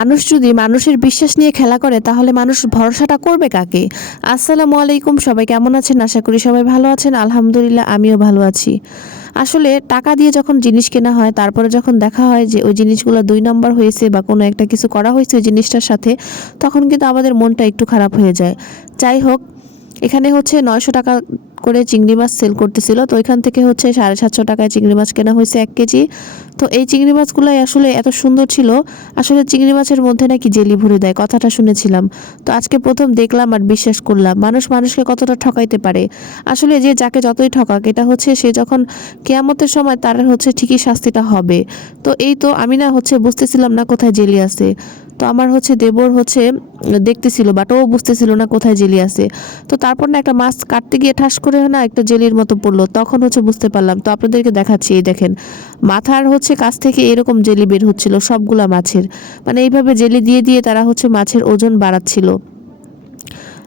মানুষ যদি মানুষের বিশ্বাস নিয়ে খেলা করে, তাহলে মানুষ ভরসাটা করবে কাকে? আসসালামু আলাইকুম, সবাই কেমন আছেন? আশা করি সবাই ভালো আছেন। আলহামদুলিল্লাহ, আমিও ভালো আছি। আসলে টাকা দিয়ে যখন জিনিস কেনা হয়, তারপরে যখন দেখা হয় যে ওই জিনিসগুলো দুই নম্বর হয়েছে বা কোনো একটা কিছু করা হয়েছে ওই জিনিসটার সাথে, তখন কিন্তু আমাদের মনটা একটু খারাপ হয়ে যায়। যাই হোক, এখানে হচ্ছে নয়শো টাকা করে চিংড়ি মাছ সেল করতেছিল। তো এখান থেকে হচ্ছে সাড়ে সাতশো টাকায় চিংড়ি মাছ কেনা হয়েছে এক কেজি। তো এই চিংড়ি মাছগুলোই আসলে এত সুন্দর ছিল, আসলে চিংড়ি মাছের মধ্যে নাকি জেলি ভরে দেয়, কথাটা শুনেছিলাম। তো আজকে প্রথম দেখলাম আর বিশ্বাস করলাম, মানুষ মানুষকে কতটা ঠকাইতে পারে। আসলে যে যাকে যতই ঠকাক, এটা হচ্ছে সে যখন কেয়ামতের সময় তার হচ্ছে ঠিকই শাস্তিটা হবে। তো এই তো আমি না হচ্ছে বুঝতেছিলাম না কোথায় জেলি আছে। তো আমার হচ্ছে দেবর হচ্ছে, দেখতেছিল বাট ও বুঝতেছিল না কোথায় জেলি আছে। তো তারপর না একটা মাছ কাটতে গিয়ে ঠাস করে না একটা জেলির মতো পড়ল। তখন হচ্ছে বুঝতে পারলাম। তো আপনাদেরকে দেখাচ্ছি, এই দেখেন। মাথার হচ্ছে কাছ থেকে এরকম জেলি বের হচ্ছিল সবগুলা মাছের। মানে এইভাবে জেলি দিয়ে দিয়ে তারা হচ্ছে মাছের ওজন বাড়াচ্ছিল।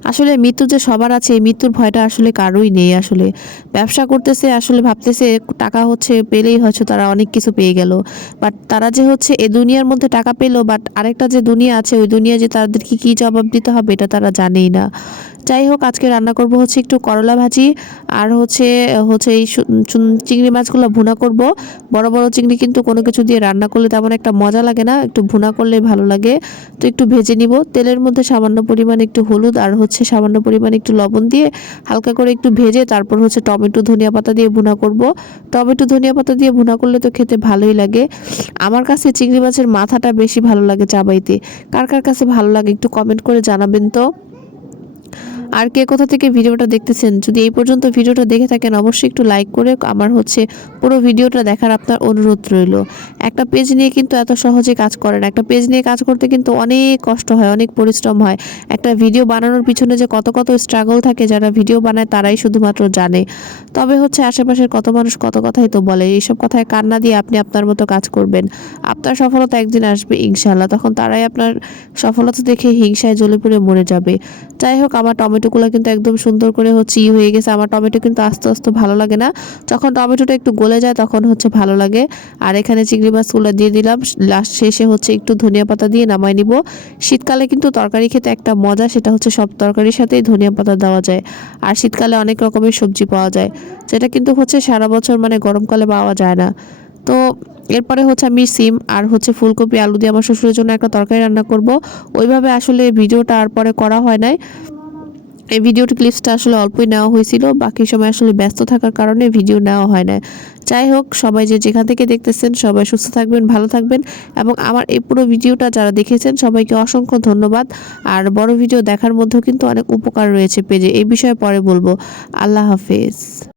আসলে মৃত্যু যে সবার আছে, এই মৃত্যুর ভয়টা আসলে কারোই নেই আসলে। ব্যবসা করতেছে, আসলে ভাবতেছে টাকা হচ্ছে পেলেই হয়তো তারা অনেক কিছু পেয়ে গেল। বাট তারা যে হচ্ছে এ দুনিয়ার মধ্যে টাকা পেল, বাট আরেকটা যে দুনিয়া আছে, ওই দুনিয়া যে তাদেরকে কী জবাব দিতে হবে, এটা তারা জানেই না। যাই হোক, আজকে রান্না করব হচ্ছে একটু করলা ভাজি আর হচ্ছে হচ্ছে এই চিংড়ি মাছগুলো ভুনা করব। বড় বড় চিংড়ি কিন্তু কোনো কিছু দিয়ে রান্না করলে তেমন একটা মজা লাগে না, একটু ভুনা করলে ভালো লাগে। তো একটু ভেজে নিব। তেলের মধ্যে সামান্য পরিমাণ একটু হলুদ আর হচ্ছে সামান্য পরিমাণ একটু লবণ দিয়ে হালকা করে একটু ভেজে তারপর হচ্ছে টমেটো, ধনিয়া পাতা দিয়ে ভুনা করব। টমেটো, ধনিয়া পাতা দিয়ে ভুনা করলে তো খেতে ভালোই লাগে। আমার কাছে চিংড়ি মাছের মাথাটা বেশি ভালো লাগে চাবাইতে। কার কার কাছে ভালো লাগে একটু কমেন্ট করে জানাবেন তো। আর কে কোথা থেকে ভিডিওটা দেখতেছেন, যদি এই পর্যন্ত ভিডিওটা দেখে থাকেন, অবশ্যই একটু লাইক করে আমার হচ্ছে পুরো ভিডিওটা দেখার আপনার অনুরোধ রইল। একটা পেজ নিয়ে কিন্তু এত সহজে কাজ করে না। একটা পেজ নিয়ে কাজ করতে কিন্তু অনেক কষ্ট হয়, অনেক পরিশ্রম হয়। একটা ভিডিও বানানোর পিছনে যে কত কত স্ট্রাগল থাকে যারা ভিডিও বানায় তারাই শুধুমাত্র জানে। তবে হচ্ছে আশেপাশের কত মানুষ কত কথাই তো বলে, এইসব কথায় কান্না দিয়ে আপনি আপনার মতো কাজ করবেন। আপনার সফলতা একদিন আসবে ইনশাল্লাহ তখন তারাই আপনার সফলতা দেখে হিংসায় জ্বলে পুড়ে মরে যাবে। যাই হোক, আমার টমেটোগুলো কিন্তু একদম সুন্দর করে হচ্ছে ই হয়ে গেছে। আমার টমেটো কিন্তু আস্তে আস্তে ভালো লাগে না। যখন টমেটোটা একটু গলে যায় তখন হচ্ছে ভালো লাগে। আর এখানে চিংড়ি মাছগুলো দিয়ে দিলাম। লাস্ট শেষে হচ্ছে একটু ধনিয়া পাতা দিয়ে নামাই নিব। শীতকালে কিন্তু তরকারি খেতে একটা মজা, সেটা হচ্ছে সব তরকারির সাথেই ধনিয়া পাতা দেওয়া যায়। আর শীতকালে অনেক রকমের সবজি পাওয়া যায়, যেটা কিন্তু হচ্ছে সারা বছর মানে গরমকালে পাওয়া যায় না। তো এরপরে হচ্ছে আমি সিম আর হচ্ছে ফুলকপি, আলু দিয়ে আমার শ্বশুরের জন্য একটা তরকারি রান্না করব। ওইভাবে আসলে ভিডিওটা আর পরে করা হয় নাই। এই ভিডিওটি ক্লিপসটা আসলে অল্পই নেওয়া হয়েছিল, বাকি সময় আসলে ব্যস্ত থাকার কারণে ভিডিও নেওয়া হয় না যাই হোক, সবাই যে যেখান থেকে দেখতেছেন, সবাই সুস্থ থাকবেন, ভালো থাকবেন এবং আমার এই পুরো ভিডিওটা যারা দেখেছেন, সবাইকে অসংখ্য ধন্যবাদ। আর বড় ভিডিও দেখার মধ্যেও কিন্তু অনেক উপকার রয়েছে পেজে, এই বিষয়ে পরে বলব। আল্লাহ হাফেজ।